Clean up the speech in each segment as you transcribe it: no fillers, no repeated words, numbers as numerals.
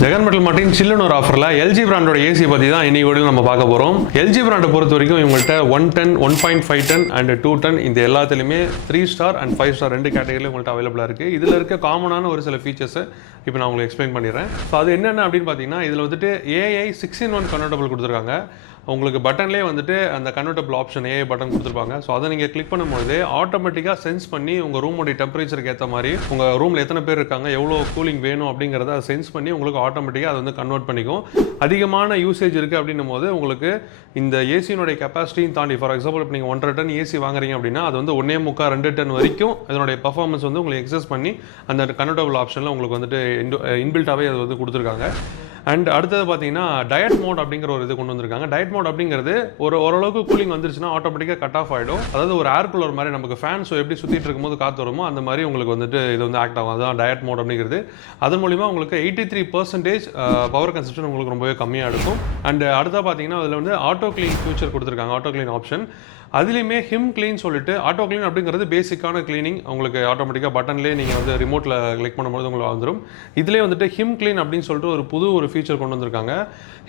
Jagan metal Martin சில்லுன்னு ஒரு ஆஃபரில் எல்ஜி பிராண்டோட ஏசி பற்றி தான் இன்னைக்கு வீடியோ நம்ம பார்க்க போகிறோம். எல்ஜி பிராண்டை பொறுத்த வரைக்கும் இவங்கள்ட்ட 110, 1.5 டன் அண்ட் 2 டன் இந்த எல்லாத்துலேயுமே 3 ஸ்டார் அண்ட் 5 ஸ்டார் ரெண்டு கேட்டகரியில் உங்கள்கிட்ட அவைலபிளாக இருக்குது. இதில் இருக்க காமனான ஒரு சில ஃபீச்சர்ஸை இப்போ நான் உங்களுக்கு எக்ஸ்பிளைன் பண்ணிடுறேன். ஸோ அது என்னென்ன அப்படின்னு பார்த்தீங்கன்னா, இதில் வந்துட்டு ஏஐ 6-in-1 கன்வெர்ட்டபிள் கொடுத்துருக்காங்க. உங்களுக்கு பட்டன்லேயே வந்துட்டு அந்த கன்வெர்ட்டபிள் ஆப்ஷன் ஏஐ பட்டன் கொடுத்துருப்பாங்க. ஸோ அதை நீங்கள் கிளிக் பண்ணும்போது ஆட்டோமேட்டிக்காக சென்ஸ் பண்ணி உங்கள் ரூமோடைய டெம்பரேச்சருக்கு ஏற்ற மாதிரி உங்கள் ரூமில் எத்தனை பேர் இருக்காங்க, எவ்வளோ கூலிங் வேணும் அப்படிங்கிறத சென்ஸ் பண்ணி உங்களுக்கு ஆட்டோமேட்டிக்காக அதை வந்து கன்வெர்ட் பண்ணிக்கும். அதிகமான யூசேஜ் இருக்குது அப்படின்னும் போது உங்களுக்கு இந்த ஏசியினுடைய கெப்பாசிட்டியும் தாண்டி, ஃபார் எக்ஸாம்பிள் இப்போ நீங்கள் 1.5 டன் ஏசி வாங்குறீங்க அப்படின்னா அது வந்து 1.25, 2 டன் வரைக்கும் இதனுடைய பர்ஃபார்மன்ஸ் வந்து உங்களுக்கு எக்ஸஸ் பண்ணி அந்த கன்வெர்ட்டபிள் ஆப்ஷனில் உங்களுக்கு வந்துட்டு இன்பில்ட்டாகவே அது வந்து கொடுத்துருக்காங்க. அண்ட் அடுத்தது பார்த்தீங்கன்னா டயட் மோட் அப்படிங்கிற ஒரு இது கொண்டு வந்திருக்காங்க. டயட் மோட் அப்படிங்கிறது ஓரளவுக்கு கூலிங் வந்துருச்சுன்னா ஆட்டோமேட்டிக்காக கட் ஆஃப் ஆகிடும். அதாவது ஒரு ஏர் கூலர் மாதிரி நமக்கு ஃபேன் ஸோ எப்படி சுற்றிட்டு இருக்கும்போது காற்று வருமோ அந்த மாதிரி உங்களுக்கு வந்துட்டு இது வந்து ஆக்ட் ஆகும். அதுதான் டயட் மோட் அப்படிங்கிறது. அதன் மூலிமா உங்களுக்கு 83% பவர் கன்சப்ஷன் உங்களுக்கு ரொம்பவே கம்மியாக இருக்கும். அண்ட் அடுத்தா பார்த்தீங்கன்னா அதில் வந்து ஆட்டோ கிளீன் ஃபியூச்சர் கொடுத்துருக்காங்க, ஆட்டோ கிளீன் ஆப்ஷன். அதுலேயுமே ஹிம் கிளீன் சொல்லிட்டு ஆட்டோ கிளீன் அப்படிங்கிறது பேசிக்கான கிளீனிங். உங்களுக்கு ஆட்டோமேட்டிக்காக பட்டன்லேயே நீங்கள் வந்து ரிமோட்டில் கிளிக் பண்ணும்போது உங்களுக்கு வந்துடும். இதிலே வந்துட்டு ஹிம் கிளீன் அப்படின்னு சொல்லிட்டு ஒரு புது ஃபீச்சர் கொண்டு வந்திருக்காங்க.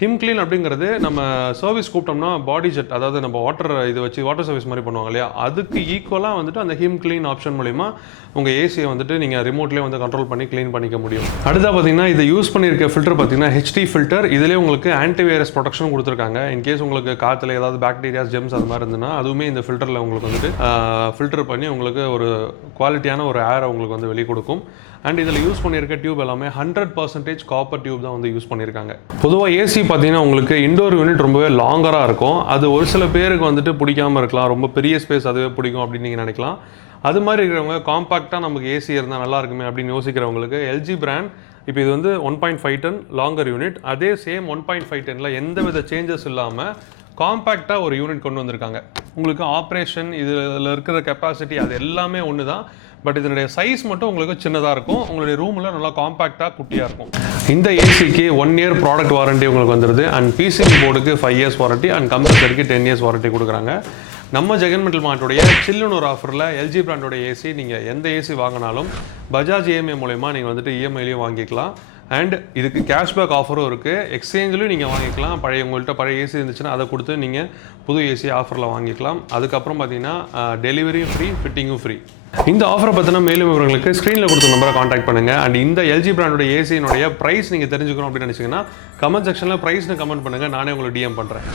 ஹிம் கிளீன் அப்படிங்கிறது நம்ம சர்வீஸ் கூப்பிட்டோம்னா பாடி ஜெட், அதாவது நம்ம வாட்டர் இது வச்சு வாட்டர் சர்வீஸ் மாதிரி பண்ணுவாங்க இல்லையா, அதுக்கு ஈக்குவலாக வந்துட்டு அந்த ஹிம் கிளீன் ஆப்ஷன் மூலிமா உங்கள் ஏசியை வந்துட்டு நீங்கள் ரிமோட்லேயே வந்து கண்ட்ரோல் பண்ணி க்ளீன் பண்ணிக்க முடியும். அடுத்தா பார்த்தீங்கன்னா இதை யூஸ் பண்ணியிருக்க ஃபில்டர் பார்த்தீங்கன்னா ஹெச்டி ஃபில்டர். இதிலே உங்களுக்கு ஆன்டிவைரஸ் ப்ரொடெக்ஷன் கொடுத்துருக்காங்க. இன்கேஸ் உங்களுக்கு காற்றுல ஏதாவது பாக்டீரியாஸ், ஜெம்ஸ் அது மாதிரி இருந்ததுன்னா அதுவுமே இந்த ஃபில்டரில் உங்களுக்கு வந்துட்டு ஃபில்டர் பண்ணி உங்களுக்கு ஒரு குவாலிட்டியான ஒரு ஏரை உங்களுக்கு வந்து வெளியே கொடுக்கும். அண்ட் இதில் யூஸ் பண்ணியிருக்க டியூப் எல்லாமே 100% காப்பர் டியூப் தான் வந்து யூஸ் பண்ணியிருக்காங்க. பொதுவாக ஏசி பார்த்தீங்கன்னா உங்களுக்கு இண்டோர் யூனிட் ரொம்பவே லாங்கராக இருக்கும். அது ஒரு சில பேருக்கு வந்துட்டு பிடிக்காமல் இருக்கலாம், ரொம்ப பெரிய ஸ்பேஸ் அதுவே பிடிக்கும் அப்படின்னு நீங்கள் நினைக்கலாம். அது மாதிரி இருக்கிறவங்க காம்பாக்டாக நமக்கு ஏசி இருந்தால் நல்லா இருக்குமே அப்படின்னு யோசிக்கிறவங்களுக்கு எல்ஜி பிராண்ட் இப்போ இது வந்து 1.5 டன் லாங்கர் யூனிட். அதே சேம் 1.5 டனில் எந்த வித சேஞ்சஸ் இல்லாமல் காம்பேக்டாக ஒரு யூனிட் கொண்டு வந்திருக்காங்க. உங்களுக்கு ஆப்ரேஷன் இதில் இருக்கிற கெப்பாசிட்டி அது எல்லாமே ஒன்று தான். பட் இதனுடைய சைஸ் மட்டும் உங்களுக்கு சின்னதாக இருக்கும். உங்களுடைய ரூமில் நல்லா காம்பேக்டாக குட்டியாக இருக்கும். இந்த ஏசிக்கு 1 இயர் ப்ராடக்ட் வாரண்ட்டி உங்களுக்கு வந்துடுது. அண்ட் பிசிபி போர்டுக்கு 5 இயர்ஸ் வாரண்ட்டி அண்ட் கம்ப்யூட்டருக்கு 10 இயர்ஸ் வாரண்ட்டி கொடுக்குறாங்க. நம்ம ஜெகன் மெட்டல் மார்ட்டுடைய சில்லுன்னு ஒரு ஆஃபரில் எல்ஜி பிராண்டோட ஏசி நீங்கள் எந்த ஏசி வாங்கினாலும் பஜாஜ் இஎம்ஐ மூலமா நீங்கள் வந்துட்டு இஎம்ஐலையும் வாங்கிக்கலாம். அண்ட் இதுக்கு கேஷ்பேக் ஆஃபரும் இருக்குது. எக்ஸ்சேஞ்சிலும் நீங்கள் வாங்கிக்கலாம். உங்கள்கிட்ட பழைய ஏசி இருந்துச்சுன்னா அதை கொடுத்து நீங்கள் புது ஏசி ஆஃபரில் வாங்கிக்கலாம். அதுக்கப்புறம் பார்த்தீங்கன்னா டெலிவரியும் ஃப்ரீ, ஃபிட்டிங்கும் ஃப்ரீ. இந்த ஆஃபரை பற்றின மேலும் விவரங்களுக்கு ஸ்க்ரீனில் கொடுத்த நம்பரை காண்டாக்ட் பண்ணுங்கள். அண்ட் இந்த எல்ஜி பிராண்டோட ஏசியினுடைய ப்ரைஸ் நீங்கள் தெரிஞ்சுக்கணும் அப்படின்னு நினச்சிங்கன்னா கமெண்ட் செக்ஷனில் ப்ரைஸ்னு கமெண்ட் பண்ணுங்கள். நானே உங்களுக்கு டிஎம் பண்ணுறேன்.